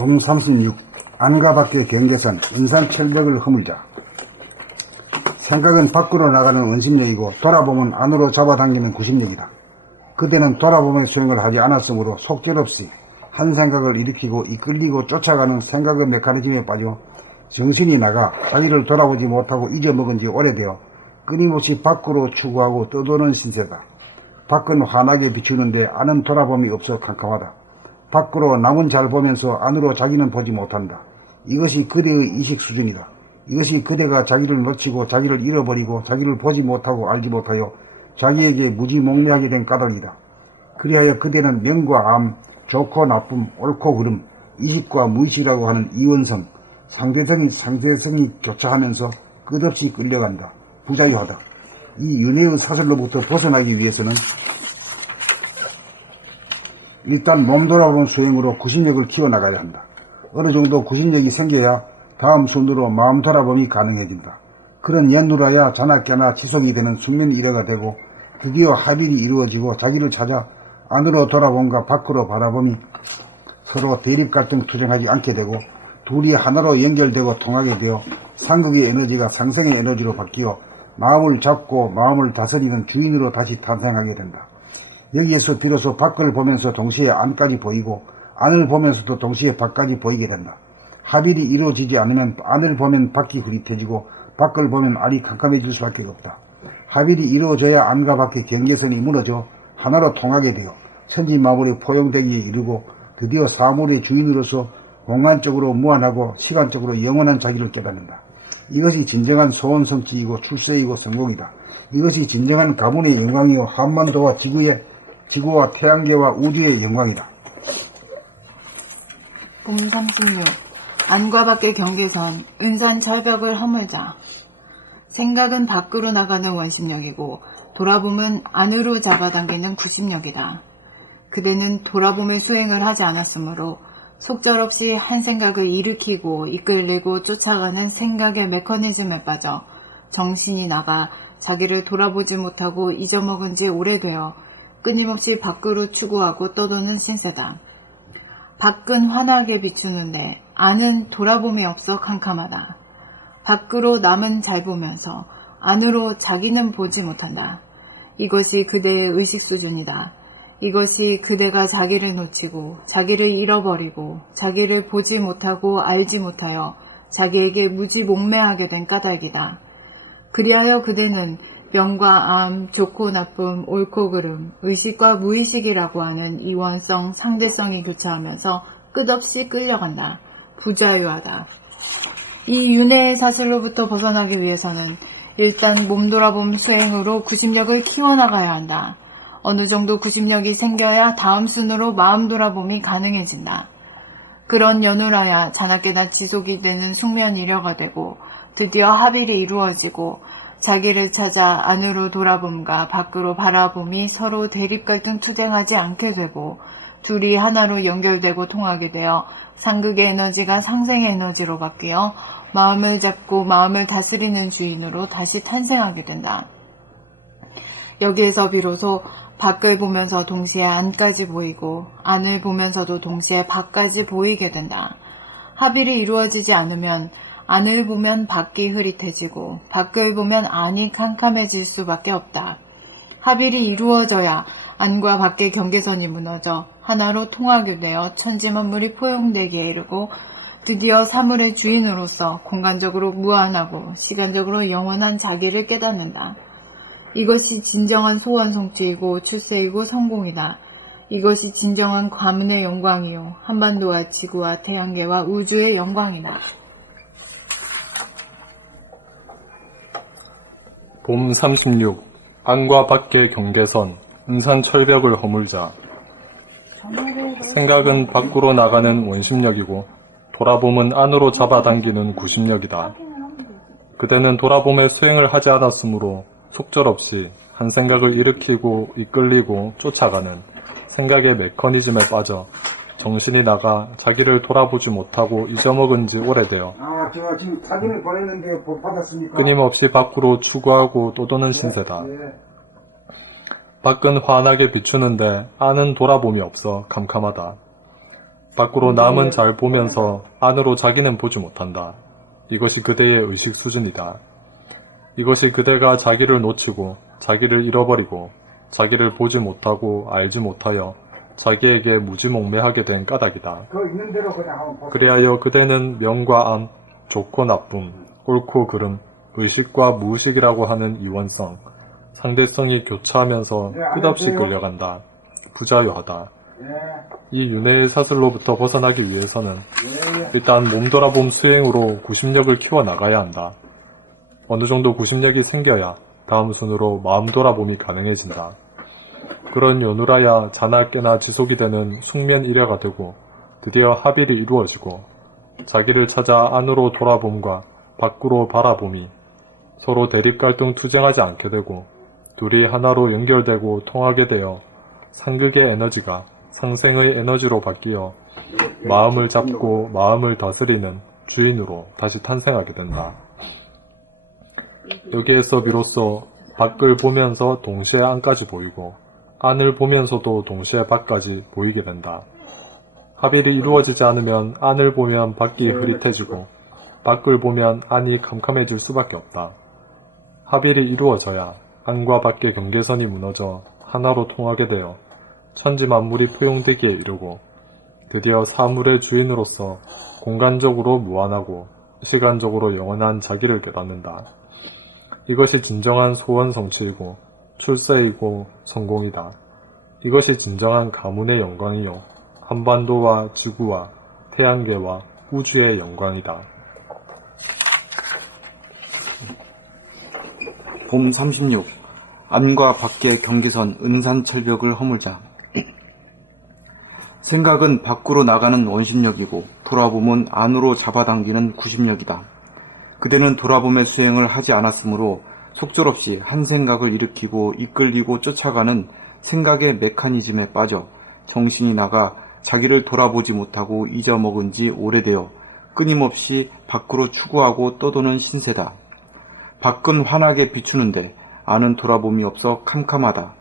봄 36. 안과 밖의 경계선, 은산철벽을 허물자. 생각은 밖으로 나가는 원심력이고 돌아보면 안으로 잡아당기는 구심력이다. 그대는 돌아보면 수행을 하지 않았으므로 속절없이 한 생각을 일으키고 이끌리고 쫓아가는 생각의 메커니즘에 빠져 정신이 나가 자기를 돌아보지 못하고 잊어먹은 지 오래되어 끊임없이 밖으로 추구하고 떠도는 신세다. 밖은 환하게 비추는데 안은 돌아봄이 없어 캄캄하다. 밖으로 남은 잘 보면서 안으로 자기는 보지 못한다. 이것이 그대의 이식 수준이다. 이것이 그대가 자기를 놓치고 자기를 잃어버리고 자기를 보지 못하고 알지 못하여 자기에게 무지몽매하게 된 까닭이다. 그리하여 그대는 명과 암, 좋고 나쁨, 옳고 그름, 이식과 무의식이라고 하는 이원성, 상대성이 교차하면서 끝없이 끌려간다. 부자유하다. 이 윤회의 사슬로부터 벗어나기 위해서는 일단 몸 돌아보는 수행으로 구심력을 키워나가야 한다. 어느 정도 구심력이 생겨야 다음 순으로 마음 돌아봄이 가능해진다. 그런 연루라야 자나깨나 지속이 되는 숙면 일회가 되고 드디어 합일이 이루어지고 자기를 찾아 안으로 돌아봄과 밖으로 바라봄이 서로 대립 갈등 투쟁하지 않게 되고 둘이 하나로 연결되고 통하게 되어 상극의 에너지가 상생의 에너지로 바뀌어 마음을 잡고 마음을 다스리는 주인으로 다시 탄생하게 된다. 여기에서 비로소 밖을 보면서 동시에 안까지 보이고 안을 보면서도 동시에 밖까지 보이게 된다. 합일이 이루어지지 않으면 안을 보면 밖이 흐릿해지고 밖을 보면 안이 캄캄해질 수밖에 없다. 합일이 이루어져야 안과 밖의 경계선이 무너져 하나로 통하게 되어 천지만물의 포용되기에 이르고 드디어 사물의 주인으로서 공간적으로 무한하고 시간적으로 영원한 자기를 깨닫는다. 이것이 진정한 소원성취이고 출세이고 성공이다. 이것이 진정한 가문의 영광이요 한반도와 지구와 태양계와 우주의 영광이다. 봄 36. 안과 밖의 경계선, 은산철벽을 허물자. 생각은 밖으로 나가는 원심력이고 돌아봄은 안으로 잡아당기는 구심력이다. 그대는 돌아봄의 수행을 하지 않았으므로 속절없이 한 생각을 일으키고 이끌리고 쫓아가는 생각의 메커니즘에 빠져 정신이 나가 자기를 돌아보지 못하고 잊어먹은 지 오래되어 끊임없이 밖으로 추구하고 떠도는 신세다. 밖은 환하게 비추는데 안은 돌아봄이 없어 캄캄하다. 밖으로 남은 잘 보면서 안으로 자기는 보지 못한다. 이것이 그대의 의식 수준이다. 이것이 그대가 자기를 놓치고 자기를 잃어버리고 자기를 보지 못하고 알지 못하여 자기에게 무지몽매하게 된 까닭이다. 그리하여 그대는 명과 암, 좋고 나쁨, 옳고 그름, 의식과 무의식이라고 하는 이원성, 상대성이 교차하면서 끝없이 끌려간다. 부자유하다. 이 윤회의 사실로부터 벗어나기 위해서는 일단 몸 돌아봄 수행으로 구심력을 키워나가야 한다. 어느 정도 구심력이 생겨야 다음 순으로 마음 돌아봄이 가능해진다. 그런 연후라야 자나깨나 지속이 되는 숙면 일여가 되고 드디어 합일이 이루어지고 자기를 찾아 안으로 돌아봄과 밖으로 바라봄이 서로 대립 갈등 투쟁하지 않게 되고 둘이 하나로 연결되고 통하게 되어 상극의 에너지가 상생의 에너지로 바뀌어 마음을 잡고 마음을 다스리는 주인으로 다시 탄생하게 된다. 여기에서 비로소 밖을 보면서 동시에 안까지 보이고 안을 보면서도 동시에 밖까지 보이게 된다. 합일이 이루어지지 않으면 안을 보면 밖이 흐릿해지고 밖을 보면 안이 캄캄해질 수밖에 없다. 합일이 이루어져야 안과 밖의 경계선이 무너져 하나로 통하게 되어 천지만물이 포용되기에 이르고 드디어 사물의 주인으로서 공간적으로 무한하고 시간적으로 영원한 자기를 깨닫는다. 이것이 진정한 소원성취이고 출세이고 성공이다. 이것이 진정한 가문의 영광이요 한반도와 지구와 태양계와 우주의 영광이다. 봄 36. 안과 밖의 경계선, 은산철벽을 허물자. 생각은 밖으로 나가는 원심력이고 돌아봄은 안으로 잡아당기는 구심력이다. 그대는 돌아봄의 수행을 하지 않았으므로 속절없이 한 생각을 일으키고 이끌리고 쫓아가는 생각의 메커니즘에 빠져 정신이 나가 자기를 돌아보지 못하고 잊어먹은 지 오래되어 제가 지금 사진을 보냈는데 받았습니까? 끊임없이 밖으로 추구하고 떠도는 신세다. 밖은 환하게 비추는데 안은 돌아봄이 없어 캄캄하다. 밖으로 남은 잘 보면서 안으로 자기는 보지 못한다. 이것이 그대의 의식 수준이다. 이것이 그대가 자기를 놓치고 자기를 잃어버리고 자기를 보지 못하고 알지 못하여 자기에게 무지몽매하게 된 까닭이다. 그 있는 대로 그냥 한번 보세요. 그리하여 그대는 명과 암, 좋고 나쁨, 옳고 그름, 의식과 무의식이라고 하는 이원성, 상대성이 교차하면서 끝없이 끌려간다. 부자유하다. 예, 이 윤회의 사슬로부터 벗어나기 위해서는 예. 일단 몸돌아봄 수행으로 구심력을 키워나가야 한다. 어느 정도 구심력이 생겨야 다음 순으로 마음 돌아봄이 가능해진다. 그런 연후라야 자나 깨나 지속이 되는 숙면 일야가 되고 드디어 합일이 이루어지고 자기를 찾아 안으로 돌아봄과 밖으로 바라봄이 서로 대립갈등 투쟁하지 않게 되고 둘이 하나로 연결되고 통하게 되어 상극의 에너지가 상생의 에너지로 바뀌어 마음을 잡고 마음을 다스리는 주인으로 다시 탄생하게 된다. 여기에서 비로소 밖을 보면서 동시에 안까지 보이고 안을 보면서도 동시에 밖까지 보이게 된다. 합일이 이루어지지 않으면 안을 보면 밖이 흐릿해지고 밖을 보면 안이 캄캄해질 수밖에 없다. 합일이 이루어져야 안과 밖의 경계선이 무너져 하나로 통하게 되어 천지만물이 포용되기에 이르고 드디어 사물의 주인으로서 공간적으로 무한하고 시간적으로 영원한 자기를 깨닫는다. 이것이 진정한 소원 성취이고 출세이고 성공이다. 이것이 진정한 가문의 영광이요 한반도와 지구와 태양계와 우주의 영광이다. 봄 36. 안과 밖의 경계선 은산철벽을 허물자. 생각은 밖으로 나가는 원심력이고 돌아봄은 안으로 잡아당기는 구심력이다. 그대는 돌아봄의 수행을 하지 않았으므로 속절없이 한 생각을 일으키고 이끌리고 쫓아가는 생각의 메커니즘에 빠져 정신이 나가 자기를 돌아보지 못하고 잊어먹은 지 오래되어 끊임없이 밖으로 추구하고 떠도는 신세다. 밖은 환하게 비추는데 안은 돌아봄이 없어 캄캄하다.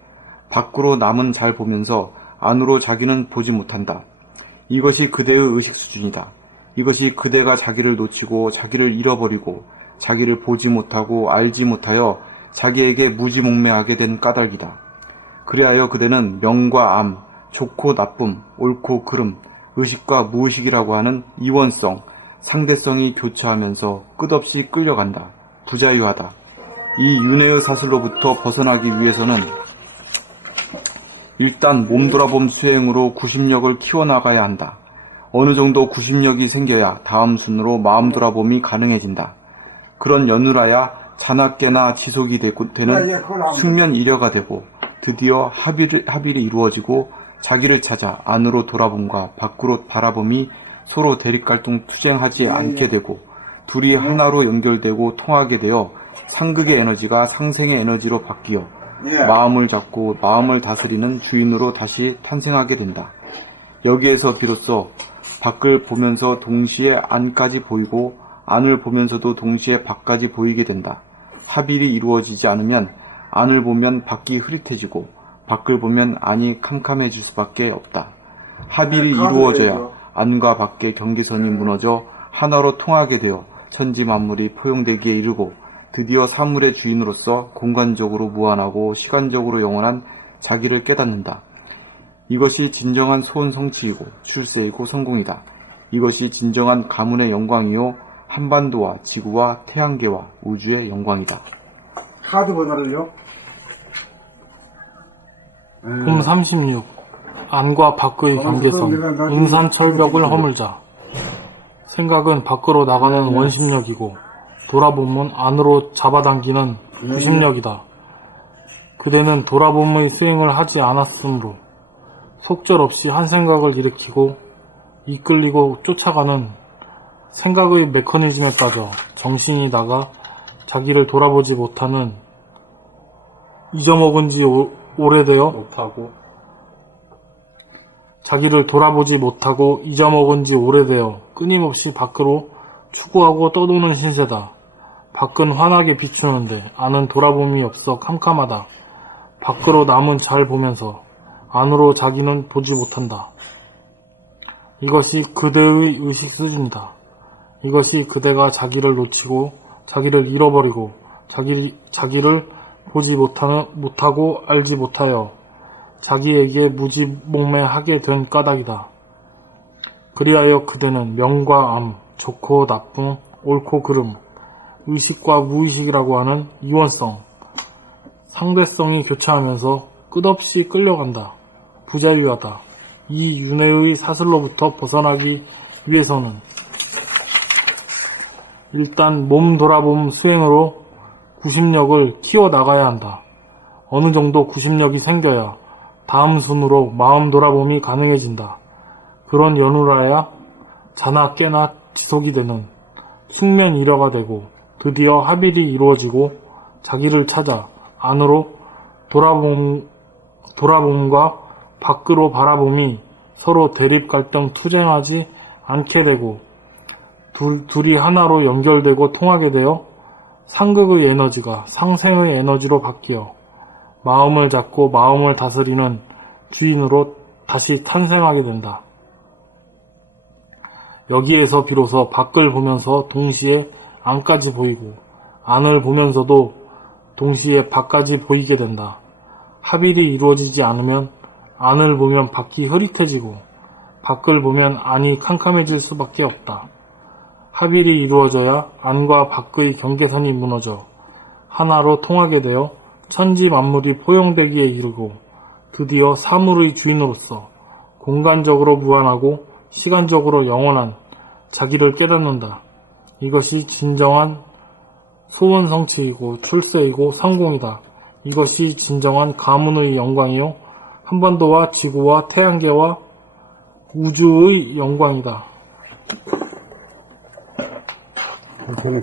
밖으로 남은 잘 보면서 안으로 자기는 보지 못한다. 이것이 그대의 의식 수준이다. 이것이 그대가 자기를 놓치고 자기를 잃어버리고 자기를 보지 못하고 알지 못하여 자기에게 무지몽매하게 된 까닭이다. 그리하여 그대는 명과 암, 좋고 나쁨, 옳고 그름, 의식과 무의식이라고 하는 이원성, 상대성이 교차하면서 끝없이 끌려간다. 부자유하다. 이 윤회의 사슬로부터 벗어나기 위해서는 일단 몸돌아봄 수행으로 구심력을 키워나가야 한다. 어느 정도 구심력이 생겨야 다음 순으로 마음 돌아봄이 가능해진다. 그런 연후라야 자나 깨나 지속이 되는 숙면 일여가 되고 드디어 합일이 이루어지고 자기를 찾아 안으로 돌아봄과 밖으로 바라봄이 서로 대립갈등 투쟁하지 않게 되고 둘이 하나로 연결되고 통하게 되어 상극의 에너지가 상생의 에너지로 바뀌어 마음을 잡고 마음을 다스리는 주인으로 다시 탄생하게 된다. 여기에서 비로소 밖을 보면서 동시에 안까지 보이고 안을 보면서도 동시에 밖까지 보이게 된다. 합일이 이루어지지 않으면 안을 보면 밖이 흐릿해지고 밖을 보면 안이 캄캄해질 수밖에 없다. 합일이 이루어져야 안과 밖의 경계선이 무너져 하나로 통하게 되어 천지만물이 포용되기에 이르고 드디어 사물의 주인으로서 공간적으로 무한하고 시간적으로 영원한 자기를 깨닫는다. 이것이 진정한 소원 성취이고 출세이고 성공이다. 이것이 진정한 가문의 영광이요 한반도와 지구와 태양계와 우주의 영광이다. 카드 번호를요? 봄 36. 안과 밖의 경계선 은산철벽을 허물자. 생각은 밖으로 나가는 원심력이고 돌아봄은 안으로 잡아당기는 구심력이다. 그대는 돌아봄의 수행을 하지 않았으므로 속절없이 한 생각을 일으키고 이끌리고 쫓아가는 생각의 메커니즘에 빠져 정신이 나가 자기를 돌아보지 못하는 잊어먹은 지 오래되어 못하고 자기를 돌아보지 못하고 잊어먹은 지 오래되어 끊임없이 밖으로 추구하고 떠도는 신세다. 밖은 환하게 비추는데 안은 돌아봄이 없어 캄캄하다. 밖으로 남은 잘 보면서 안으로 자기는 보지 못한다. 이것이 그대의 의식 수준이다. 이것이 그대가 자기를 놓치고 자기를 잃어버리고 자기를 보지 못하고 알지 못하여 자기에게 무지몽매하게 된 까닭이다. 그리하여 그대는 명과 암, 좋고 나쁨, 옳고 그름, 의식과 무의식이라고 하는 이원성, 상대성이 교차하면서 끝없이 끌려간다. 부자유하다. 이 윤회의 사슬로부터 벗어나기 위해서는 일단 몸 돌아봄 수행으로 구심력을 키워나가야 한다. 어느 정도 구심력이 생겨야 다음 순으로 마음 돌아봄이 가능해진다. 그런 연후라야 자나 깨나 지속이 되는 숙면 일화가 되고 드디어 합일이 이루어지고 자기를 찾아 안으로 돌아봄과 밖으로 바라봄이 서로 대립 갈등 투쟁하지 않게 되고 둘이 하나로 연결되고 통하게 되어 상극의 에너지가 상생의 에너지로 바뀌어 마음을 잡고 마음을 다스리는 주인으로 다시 탄생하게 된다. 여기에서 비로소 밖을 보면서 동시에 안까지 보이고 안을 보면서도 동시에 밖까지 보이게 된다. 합일이 이루어지지 않으면 안을 보면 밖이 흐릿해지고 밖을 보면 안이 캄캄해질 수밖에 없다. 합일이 이루어져야 안과 밖의 경계선이 무너져 하나로 통하게 되어 천지 만물이 포용되기에 이르고 드디어 사물의 주인으로서 공간적으로 무한하고 시간적으로 영원한 자기를 깨닫는다. 이것이 진정한 소원성취이고 출세이고 성공이다. 이것이 진정한 가문의 영광이요 한반도와 지구와 태양계와 우주의 영광이다. 변해.